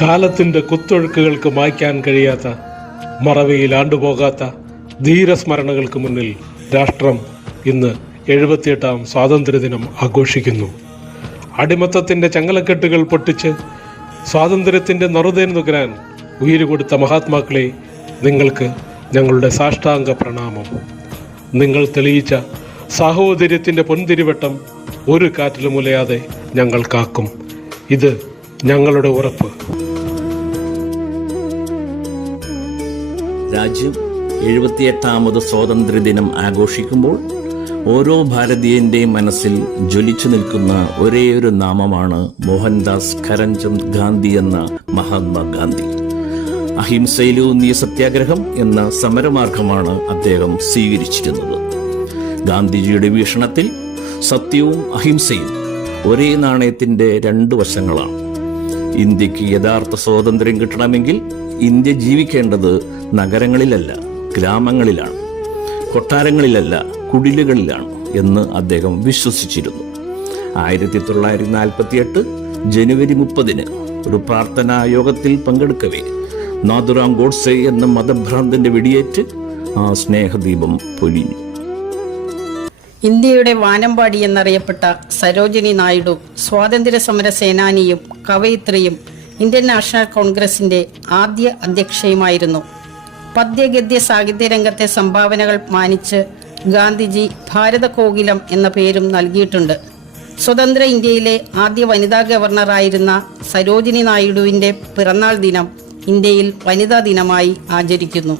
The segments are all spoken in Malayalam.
കാലത്തിൻ്റെ കുത്തൊഴുക്കുകൾക്ക് മായ്ക്കാൻ കഴിയാത്ത, മറവിയിൽ ആണ്ടുപോകാത്ത ധീരസ്മരണകൾക്ക് മുന്നിൽ രാഷ്ട്രം ഇന്ന് 78ാം സ്വാതന്ത്ര്യദിനം ആഘോഷിക്കുന്നു. അടിമത്തത്തിൻ്റെ ചങ്ങലക്കെട്ടുകൾ പൊട്ടിച്ച് സ്വാതന്ത്ര്യത്തിൻ്റെ നറുതേൻ നുകരാൻ ഉയിര് മഹാത്മാക്കളെ, നിങ്ങൾക്ക് ഞങ്ങളുടെ സാഷ്ടാംഗ പ്രണാമം. നിങ്ങൾ തെളിയിച്ച സാഹോദര്യത്തിൻ്റെ പൊൻതിരിവട്ടം ഒരു കാറ്റിലും ഉലയാതെ ഞങ്ങൾ കാക്കും. ഇത് ഞങ്ങളുടെ ഉറപ്പ്. രാജ്യം 78ാമത് സ്വാതന്ത്ര്യദിനം ആഘോഷിക്കുമ്പോൾ ഓരോ ഭാരതീയൻ്റെയും മനസ്സിൽ ജ്വലിച്ചു നിൽക്കുന്ന ഒരേയൊരു നാമമാണ് മോഹൻദാസ് കരംചന്ദ് ഗാന്ധി എന്ന മഹാത്മാഗാന്ധി. അഹിംസയിലൂന്നിയ സത്യാഗ്രഹം എന്ന സമരമാർഗമാണ് അദ്ദേഹം സ്വീകരിച്ചിരുന്നത്. ഗാന്ധിജിയുടെ വീക്ഷണത്തിൽ സത്യവും അഹിംസയും ഒരേ നാണയത്തിൻ്റെ രണ്ട് വശങ്ങളാണ്. ഇന്ത്യക്ക് യഥാർത്ഥ സ്വാതന്ത്ര്യം കിട്ടണമെങ്കിൽ ഇന്ത്യ ജീവിക്കേണ്ടത് നഗരങ്ങളിലല്ല, ഗ്രാമങ്ങളിലാണ്, കൊട്ടാരങ്ങളിലല്ല, കുടിലുകളിലാണ് എന്ന് അദ്ദേഹം വിശ്വസിച്ചിരുന്നു. 1948 ജനുവരി 30 ഒരു പ്രാർത്ഥനാ യോഗത്തിൽ പങ്കെടുക്കവേ നാഥുറാം ഗോഡ്സെ എന്ന മതഭ്രാന്തന്റെ വെടിയേറ്റ് ആ സ്നേഹദീപം പൊലിഞ്ഞു. ഇന്ത്യയുടെ വാനമ്പാടി എന്നറിയപ്പെട്ട സരോജിനി നായിഡു സ്വാതന്ത്ര്യ സമര സേനാനിയും കവയിത്രിയും ഇന്ത്യൻ നാഷണൽ കോൺഗ്രസിന്റെ ആദ്യ അധ്യക്ഷയുമായിരുന്നു. പദ്യഗദ്യ സാഹിത്യ രംഗത്തെ സംഭാവനകൾ മാനിച്ച് ഗാന്ധിജി ഭാരത കോകിലം എന്ന പേരും നൽകിയിട്ടുണ്ട്. സ്വതന്ത്ര ഇന്ത്യയിലെ ആദ്യ വനിതാ ഗവർണറായിരുന്ന സരോജിനി നായിഡുവിന്റെ പിറന്നാൾ ദിനം ഇന്ത്യയിൽ വനിതാ ദിനമായി ആചരിക്കുന്നു.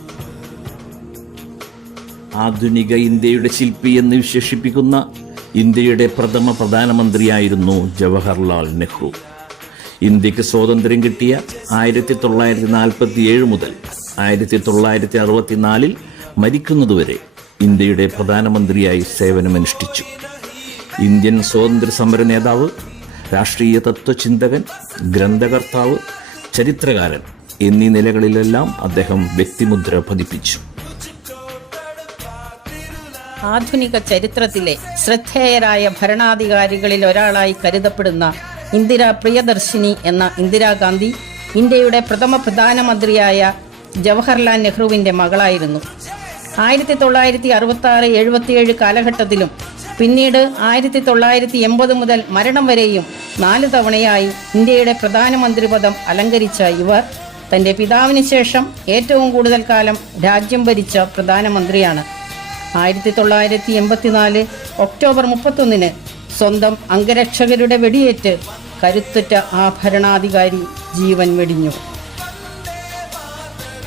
ആധുനിക ഇന്ത്യയുടെ ശില്പി എന്ന് വിശേഷിപ്പിക്കുന്ന ഇന്ത്യയുടെ പ്രഥമ പ്രധാനമന്ത്രിയായിരുന്നു ജവഹർലാൽ നെഹ്റു. ഇന്ത്യക്ക് സ്വാതന്ത്ര്യം കിട്ടിയ 1947 മുതൽ 1964 മരിക്കുന്നതുവരെ ഇന്ത്യയുടെ പ്രധാനമന്ത്രിയായി സേവനമനുഷ്ഠിച്ചു. ഇന്ത്യൻ സ്വാതന്ത്ര്യ സമര നേതാവ്, രാഷ്ട്രീയ തത്വചിന്തകൻ, ഗ്രന്ഥകർത്താവ്, ചരിത്രകാരൻ എന്നീ നിലകളിലെല്ലാം അദ്ദേഹം വ്യക്തിമുദ്ര പതിപ്പിച്ചു. ആധുനിക ചരിത്രത്തിലെ ശ്രദ്ധേയരായ ഭരണാധികാരികളിൽ ഒരാളായി കരുതപ്പെടുന്ന ഇന്ദിരാ പ്രിയദർശിനി എന്ന ഇന്ദിരാഗാന്ധി ഇന്ത്യയുടെ പ്രഥമ പ്രധാനമന്ത്രിയായ ജവഹർലാൽ നെഹ്റുവിൻ്റെ മകളായിരുന്നു. 1966-77 കാലഘട്ടത്തിലും പിന്നീട് 1980 മുതൽ മരണം വരെയും 4 തവണയായി ഇന്ത്യയുടെ പ്രധാനമന്ത്രി പദം അലങ്കരിച്ച ഇവർ തൻ്റെ പിതാവിന് ശേഷം ഏറ്റവും കൂടുതൽ കാലം രാജ്യം ഭരിച്ച പ്രധാനമന്ത്രിയാണ്. 1984 ഒക്ടോബർ 31 സ്വന്തം അംഗരക്ഷകരുടെ വെടിയേറ്റ് കരുത്തുറ്റ ആ ഭരണാധികാരി ജീവൻ വെടിഞ്ഞു.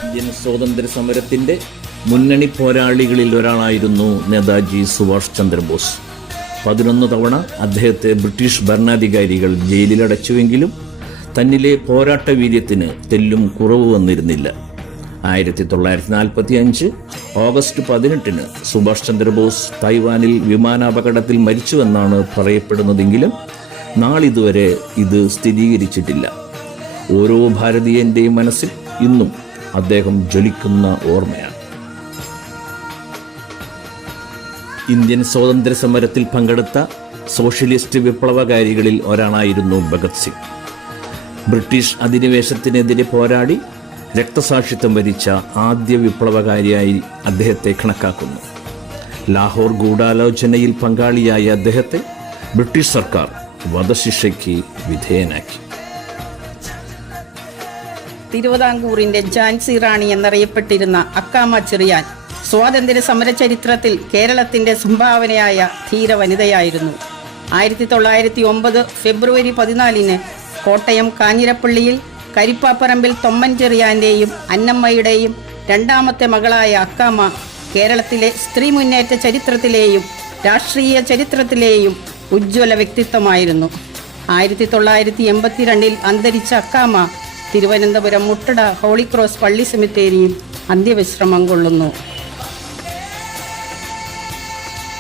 ഇന്ത്യൻ സ്വാതന്ത്ര്യ സമരത്തിന്റെ മുന്നണി പോരാളികളിൽ ഒരാളായിരുന്നു നേതാജി സുഭാഷ് ചന്ദ്രബോസ്. 11 തവണ അദ്ദേഹത്തെ ബ്രിട്ടീഷ് ഭരണാധികാരികൾ ജയിലിലടച്ചുവെങ്കിലും തന്നിലെ പോരാട്ട വീര്യത്തിന് തെല്ലും കുറവ് വന്നിരുന്നില്ല. 1945 ഓഗസ്റ്റ് 18 സുഭാഷ് ചന്ദ്രബോസ് തായ്വാനിൽ വിമാനാപകടത്തിൽ മരിച്ചുവെന്നാണ് പറയപ്പെടുന്നതെങ്കിലും നാളിതുവരെ ഇത് സ്ഥിരീകരിച്ചിട്ടില്ല. ഓരോ ഭാരതീയൻ്റെയും മനസ്സിൽ ഇന്നും അദ്ദേഹം ജ്വലിക്കുന്ന ഓർമ്മയാണ്. ഇന്ത്യൻ സ്വാതന്ത്ര്യ സമരത്തിൽ പങ്കെടുത്ത സോഷ്യലിസ്റ്റ് വിപ്ലവകാരികളിൽ ഒരാളായിരുന്നു ഭഗത് സിംഗ്. ബ്രിട്ടീഷ് അധിനിവേശത്തിനെതിരെ പോരാടി രക്തസാക്ഷിത്വം വരിച്ച ആദ്യ വിപ്ലവകാരിയായി അദ്ദേഹത്തെ കണക്കാക്കുന്നു. ലാഹോർ ഗൂഢാലോചനയിൽ പങ്കാളിയായ അദ്ദേഹത്തെ ബ്രിട്ടീഷ് സർക്കാർ വധശിക്ഷയ്ക്ക് വിധേയനാക്കി. തിരുവിതാംകൂറിന്റെ ഝാൻസി റാണി എന്നറിയപ്പെട്ടിരുന്ന അക്കാമ ചെറിയാൻ സ്വാതന്ത്ര്യ സമര ചരിത്രത്തിൽ കേരളത്തിന്റെ സംഭാവനയായ ധീര വനിതയായിരുന്നു. 1909 ഫെബ്രുവരി 14 കോട്ടയം കാഞ്ഞിരപ്പള്ളിയിൽ കരിപ്പാപ്പറമ്പിൽ തൊമ്മൻ ചെറിയാന്റെയും അന്നമ്മയുടെയും രണ്ടാമത്തെ മകളായ അക്കാമ കേരളത്തിലെ സ്ത്രീ മുന്നേറ്റ ചരിത്രത്തിലെയും രാഷ്ട്രീയ ചരിത്രത്തിലെയും ഉജ്ജ്വല വ്യക്തിത്വമായിരുന്നു. 1982 അന്തരിച്ച അക്കാമ തിരുവനന്തപുരം മുട്ടട ഹോളി ക്രോസ് പള്ളി സെമിത്തേരിയിൽ അന്ത്യവിശ്രമം കൊള്ളുന്നു.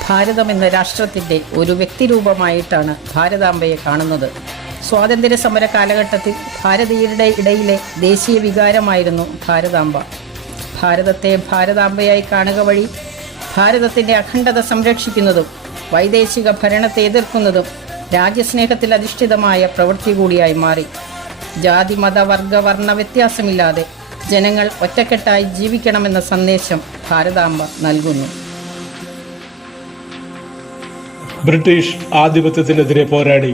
ഭാരതം എന്ന രാഷ്ട്രത്തിൻ്റെ ഒരു വ്യക്തിരൂപമായിട്ടാണ് ഭാരതാംബയെ കാണുന്നത്. സ്വാതന്ത്ര്യ സമര കാലഘട്ടത്തിൽ ഭാരതീയരുടെ ഇടയിലെ ദേശീയ വികാരമായിരുന്നു ഭാരതാംബ. ഭാരതത്തെ ഭാരതാംബയായി കാണുക വഴി ഭാരതത്തിൻ്റെ അഖണ്ഡത സംരക്ഷിക്കുന്നതും വൈദേശിക ഭരണത്തെ എതിർക്കുന്നതും രാജ്യസ്നേഹത്തിൽ അധിഷ്ഠിതമായ പ്രവൃത്തി കൂടിയായി മാറി. ജാതി മത വർഗ വർണ്ണ വ്യത്യാസമില്ലാതെ ജനങ്ങൾ ഒറ്റക്കെട്ടായി ജീവിക്കണമെന്ന സന്ദേശം ഭാരതാംബ നൽകുന്നു. ബ്രിട്ടീഷ് ആധിപത്യത്തിനെതിരെ പോരാടി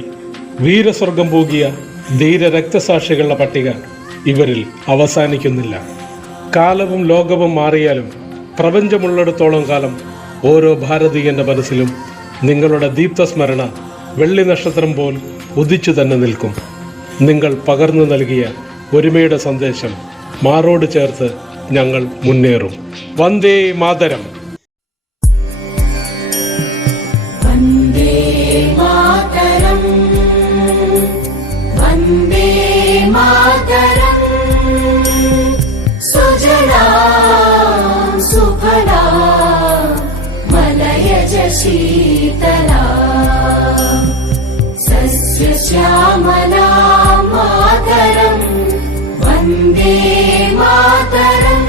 വീരസ്വർഗം പൂകിയ ധീര രക്തസാക്ഷികളുടെ പട്ടിക ഇവരിൽ അവസാനിക്കുന്നില്ല. കാലവും ലോകവും മാറിയാലും പ്രപഞ്ചമുള്ളിടത്തോളം കാലം ഓരോ ഭാരതീയന്റെ മനസ്സിലും നിങ്ങളുടെ ദീപ്തസ്മരണ വെള്ളി നക്ഷത്രം പോൽ ഉദിച്ചു തന്നെ നിൽക്കും. നിങ്ങൾ പകർന്നു നൽകിയ ഒരുമയുടെ സന്ദേശം മാറോട് ചേർത്ത് ഞങ്ങൾ മുന്നേറും. വന്ദേ മാതരം. വന്ദേ മാതരം, വന്ദേ മാതരം. സുജലാം സുഫലാം മലയജ ശീതലാം സസ്യശ്യാമലാം മാതരം. വന്ദേ മാതരം.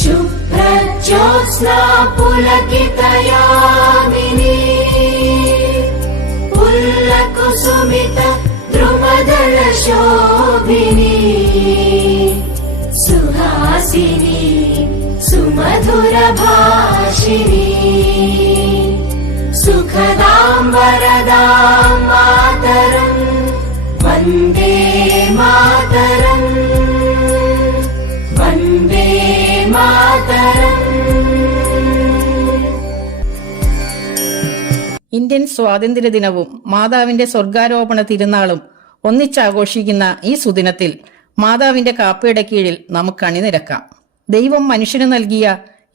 ശുഭ്രജ്യോത്സ്നാ പുലകിതയാമിനീ പുല്ലകുസുമിത ദ്രുമദള ശോഭിനീ സുഹാസിനി സുമധുര ഭാഷിണി സുഖദാം വരദാം മാതരം. വന്ദേ മാതരം, വന്ദേ മാതരം. ഇന്ത്യൻ സ്വാതന്ത്ര്യ ദിനവും മാതാവിന്റെ സ്വർഗാരോപണ തിരുനാളും ഒന്നിച്ചാഘോഷിക്കുന്ന ഈ സുദിനത്തിൽ മാതാവിന്റെ കാപ്പയുടെ കീഴിൽ നമുക്ക് അണിനിരക്കാം. ദൈവം മനുഷ്യന് നൽകിയ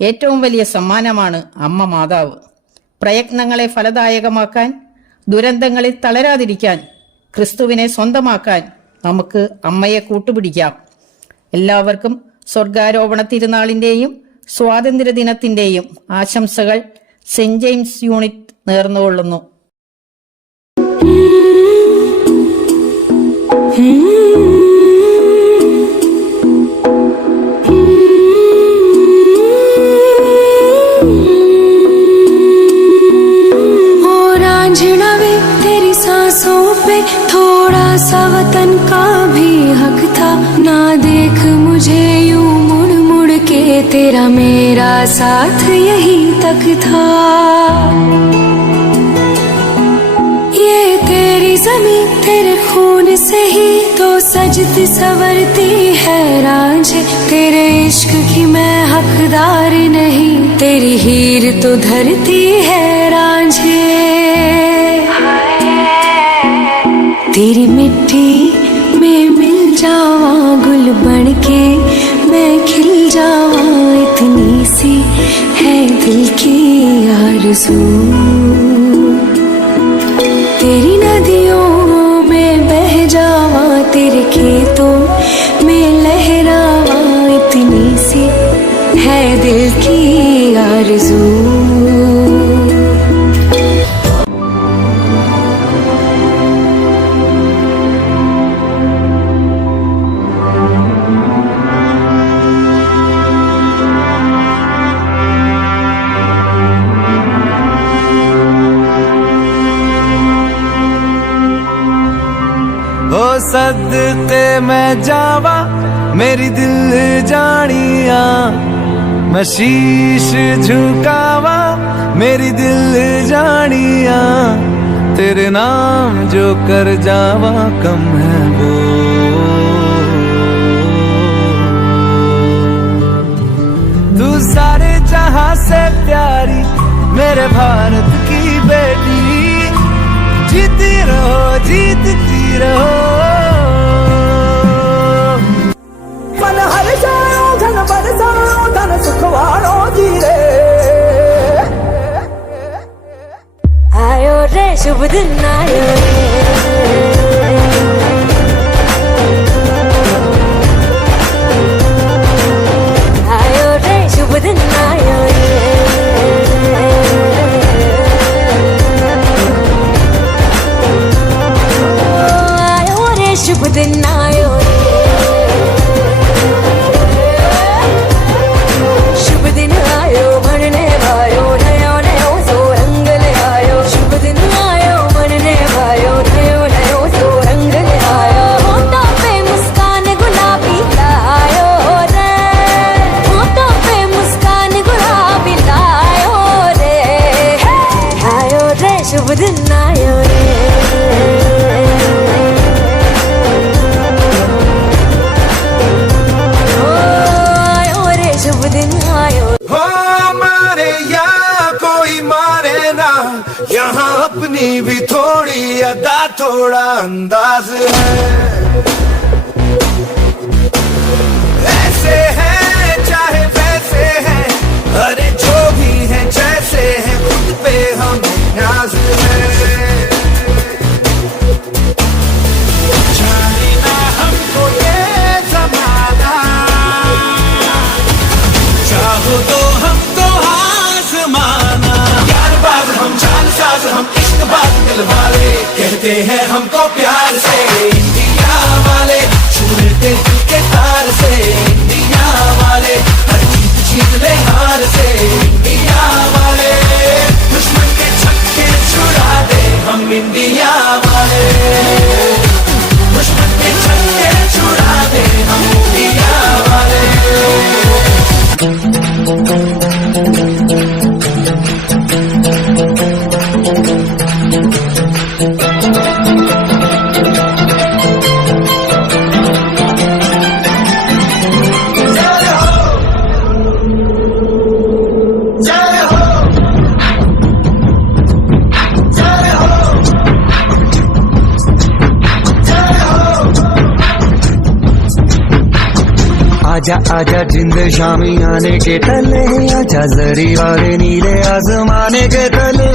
ഏറ്റവും വലിയ സമ്മാനമാണ് അമ്മ മാതാവ്. പ്രയത്നങ്ങളെ ഫലദായകമാക്കാൻ, ദുരന്തങ്ങളിൽ തളരാതിരിക്കാൻ, ക്രിസ്തുവിനെ സ്വന്തമാക്കാൻ നമുക്ക് അമ്മയെ കൂട്ടുപിടിക്കാം. എല്ലാവർക്കും സ്വർഗാരോപണ തിരുനാളിന്റെയും സ്വാതന്ത്ര്യദിനത്തിന്റെയും ആശംസകൾ സെന്റ് ജെയിംസ് യൂണിറ്റ് നേർന്നുകൊള്ളുന്നു. थोड़ा सा वतन का भी हक था, ना देख मुझे यूं मुड़ मुड़ के, तेरा मेरा साथ यही तक था. ये तेरी ज़मीं तेरे खून से ही तो सजती संवरती है रांझे, तेरे इश्क की मैं हकदार नहीं, तेरी हीर तो धरती है रांझे. तेरी मिट्टी में मिल जावा गुल बन के मैं खिल जावा, इतनी सी है दिल की आरज़ू. तेरी नदियों में बह जावा, तेरे खेतों में लहरावा, इतनी सी है दिल की आरज़ू. सदके मैं जावा मेरी दिल जानिया, मैं शीश झुकावा मेरी दिल जानिया, तेरे नाम जो कर जावा कम है वो. तू सारे जहां से प्यारी मेरे भारत की बेटी, जीती रहो जीतती रहो. मन हर जाओ धन बरसाओ धन सुखवारो जीरे. आयो रे शुभ दिन आयो रे, आयो रे शुभ दिन आयो रे, आयो रे शुभ दिन आयो रे. शुभ दिन आयो बनने भायो नयो नयो सो रंग ले आयो. शुभ दिन आयो बनने भायो नयो नयो सो रंग ले आयो. अपनी भी थोड़ी अदा थोड़ा अंदाज है, ऐसे हैं चाहे वैसे हैं, अरे जो भी हैं जैसे हैं, खुद पे हमें नाज है। जाने ना हमको ये ज़माना, चाहो तो हमको आज़माना। यार बाज हम जान साज हम इश्क बात दिल वाले, कहते हैं हमको प्यार से इंडिया वाले, छू लेते दिल के तार से इंडिया वाले, हर जीत जीत ले हार से इंडिया वाले, दुश्मन के छक्के छुड़ा दे हम इंडिया वाले, दुश्मन के छक्के छुड़ा दे हम इंडिया वाले। आजा आजा जिंद शामी आने के तले, आजा जरी वाले नीले आसमाने के तले।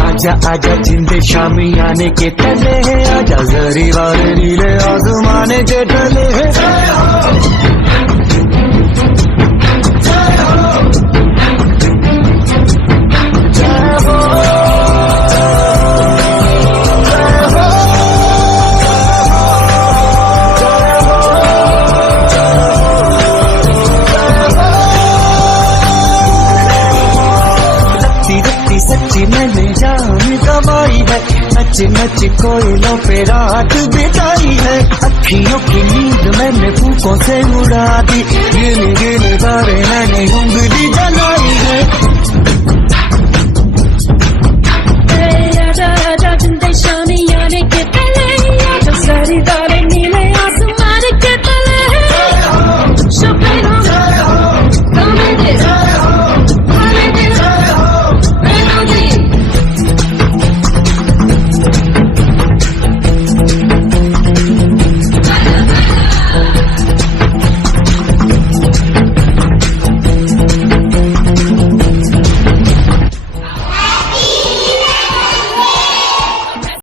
आजा आजा जिंद शामी आने के तले, आजा जरी वाले नीले आसमाने के तले। सच्ची मैंने जान गवाई है, नच नच कोयलों पे रात बिताई है, अखियों की नींद मैंने फूकों से उड़ा दी, गिन गिन तारे मैंने उंगली जलाई है।